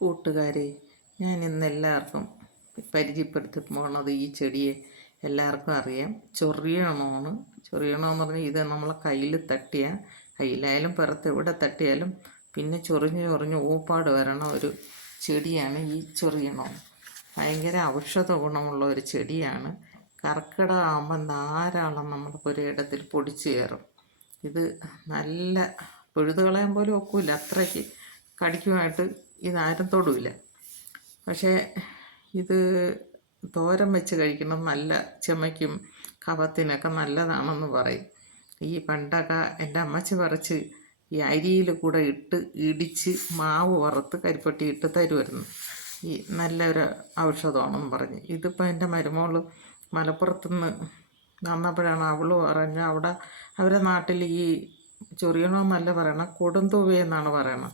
കൂട്ടുകാരെ, ഞാൻ ഇന്ന് എല്ലാവർക്കും പരിചയപ്പെടുത്തി പോണത് ഈ ചെടിയെ എല്ലാവർക്കും അറിയാം. ചൊറിയണമാണ്. ചൊറിയണമെന്ന് പറഞ്ഞാൽ ഇത് നമ്മളെ കയ്യിൽ തട്ടിയാൽ, കയ്യിലായാലും പുറത്ത് എവിടെ തട്ടിയാലും പിന്നെ ചൊറിഞ്ഞ് ചൊറിഞ്ഞ് ഊപ്പാട് വരണ ഒരു ചെടിയാണ് ഈ ചൊറിയണം. ഭയങ്കര ഔഷധ ഗുണമുള്ള ഒരു ചെടിയാണ്. കർക്കിടകമാകുമ്പം ധാരാളം നമ്മുടെ പുരയിടത്തിൽ പൊടിച്ച് കയറും. ഇത് നല്ല പൊഴുത് കളയാൻ പോലും ഒക്കില്ല, അത്രയ്ക്ക് കടിക്കുമായിട്ട് ഇതാരും തൊടില്ല. പക്ഷേ ഇത് തോരൻ വെച്ച് കഴിക്കണം, നല്ല ചുമയ്ക്കും കഫത്തിനൊക്കെ നല്ലതാണെന്ന് പറയും. ഈ പണ്ടൊക്കെ എൻ്റെ അമ്മച്ചി പറിച്ച് ഈ അരിയിൽ കൂടെ ഇട്ട് ഇടിച്ച് മാവ് വറുത്ത് കരിപ്പട്ടി ഇട്ട് തരുമായിരുന്നു. ഈ നല്ലൊരു ഔഷധമാണെന്ന് പറഞ്ഞ്. ഇതിപ്പോൾ എൻ്റെ മരുമോൾ മലപ്പുറത്തുനിന്ന് വന്നപ്പോഴാണ് അവൾ പറഞ്ഞ, അവിടെ അവരുടെ നാട്ടിൽ ഈ ചൊറിയണമെന്നല്ല പറയണം, കൊടുന്തൂവയെന്നാണ് പറയണം.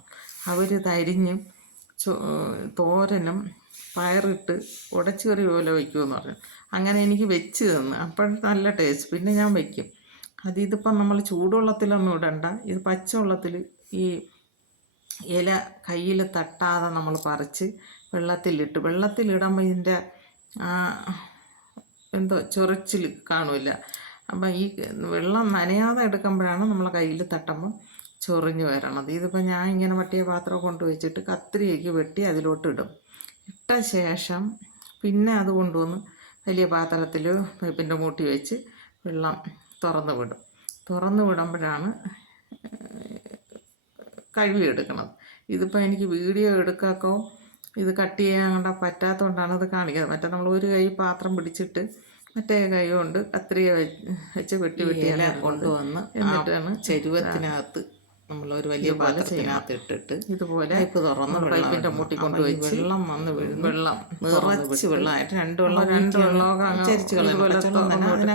അവരിതരിഞ്ഞ് തോരനും പയറിട്ട് ഉടച്ചുകറി പോലെ വയ്ക്കുമെന്ന് പറഞ്ഞു. അങ്ങനെ എനിക്ക് വെച്ച് തന്നു. അപ്പോൾ നല്ല ടേസ്റ്റ്. പിന്നെ ഞാൻ വയ്ക്കും. ഇതിപ്പം നമ്മൾ ചൂടുവെള്ളത്തിലൊന്നും ഇടണ്ട. ഇത് പച്ചവെള്ളത്തിൽ ഈ ഇല കയ്യിൽ തട്ടാതെ നമ്മൾ പറിച്ച് വെള്ളത്തിലിടുമ്പോൾ ഇതിൻ്റെ എന്തോ ചൊറിച്ചിൽ കാണില്ല. അപ്പം ഈ വെള്ളം നനയാതെ എടുക്കുമ്പോഴാണ് നമ്മളെ കയ്യിൽ തട്ടുമ്പോൾ ചൊറിഞ്ഞ് വരണത്. ഇതിപ്പോൾ ഞാൻ ഇങ്ങനെ വട്ടിയ പാത്രം കൊണ്ടുവച്ചിട്ട് കത്രികയ്ക്ക് വെട്ടി അതിലോട്ട് ഇടും. ഇട്ട ശേഷം പിന്നെ അത് കൊണ്ടുവന്ന് വലിയ പാത്രത്തിൽ വേപ്പിൻ്റെ മൂട്ടി വെച്ച് വെള്ളം തുറന്ന് വിടും. തുറന്ന് വിടുമ്പോഴാണ് കഴുകിയെടുക്കണം. ഇതിപ്പോൾ എനിക്ക് വീഡിയോ എടുക്കാക്കോ ഇത് കട്ട് ചെയ്യാൻ പറ്റാത്തതുകൊണ്ടാണ് ഇത് കാണിക്കുന്നത്. മറ്റേ നമ്മൾ ഒരു കൈ പാത്രം പിടിച്ചിട്ട് മറ്റേ കൈ കൊണ്ട് കത്രിക വെച്ച് വെട്ടി ഇല കൊണ്ടുവന്ന് എന്നിട്ടാണ് ചെരുവത്തിനകത്ത് നമ്മളൊരു വലിയ പാത്രത്തിനകത്ത് ഇട്ടിട്ട് ഇതുപോലെ പൈപ്പ് തുറന്ന് പൈപ്പിൻ്റെ മുട്ടി കൊണ്ടുപോയി വെള്ളം വന്ന് വീഴും. വെള്ളം നിറച്ച് വെള്ളമായിട്ട് രണ്ട് വെള്ളമൊക്കെ ചരിച്ച്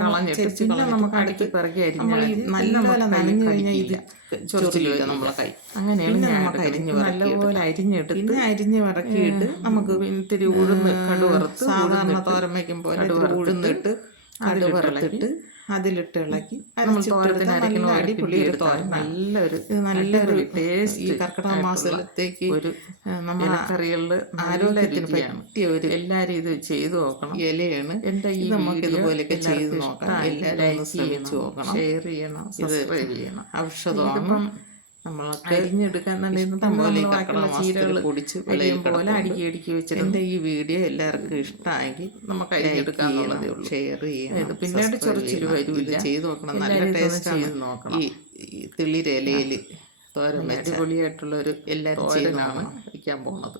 കളഞ്ഞിട്ട് പിന്നെ നമുക്ക് അടുക്കി പിറകെ അരിഞ്ഞാൽ നല്ലപോലെ നനഞ്ഞു കഴിഞ്ഞാൽ ഇത് ചൊറിച്ചില്ല നമ്മളെ കൈ. അങ്ങനെയാണ് നമുക്ക് നല്ലപോലെ അരിഞ്ഞിട്ട് പിന്നെ അരിഞ്ഞ് വറക്കിയിട്ട് നമുക്ക് ഇത്തിരി ഉഴുന്ന് കടുവറുത്ത് സാധാരണ തോരൻ വയ്ക്കും പോലെ ഉഴുന്നിട്ട് കടുവറുത്തിട്ട് അതിലിട്ട് ഇളക്കി തോരത്തിന് അരയ്ക്കുന്ന അടിപൊളി ഒരു തോരൻ. നല്ലൊരു ടേസ്റ്റ്. ഈ കർക്കിടക മാസത്തേക്ക് ഒരു നമ്മുടെ കറികളിൽ ആരോഗ്യത്തിന് പറ്റിയ ഒരു എല്ലാവരും ഇത് ചെയ്തു നോക്കണം. ഇലയാണ്. എൻ്റെ ഈ നമുക്ക് ഇതുപോലെയൊക്കെ ചെയ്ത് നോക്കാം. എല്ലാവരും ശ്രമിച്ചു നോക്കണം, ഷെയർ ചെയ്യണം, സബ്സ്ക്രൈബ് ചെയ്യണം. ഔഷധം നമ്മൾ അരിഞ്ഞെടുക്കാൻ ചീരകൾ പൊടിച്ച് പോലെ അടുക്കി വെച്ചിട്ട് എൻ്റെ ഈ വീഡിയോ എല്ലാവർക്കും ഇഷ്ടമായെങ്കിൽ നമുക്ക് അരിഞ്ഞെടുക്കാനുള്ളതേ ഉള്ളൂ. ഷെയർ ചെയ്യണം. പിന്നീട് ചൊറിച്ചിൽ വരില്ല. ചെയ്ത് നോക്കണം. നല്ല ടേസ്റ്റ് ചെയ്ത് നോക്കണം. ഈ തെളിരിലയിൽ തോരൻ അടിപൊളിയായിട്ടുള്ളൊരു എല്ലാവരും ചെയ്താണ് വയ്ക്കാൻ പോകുന്നത്.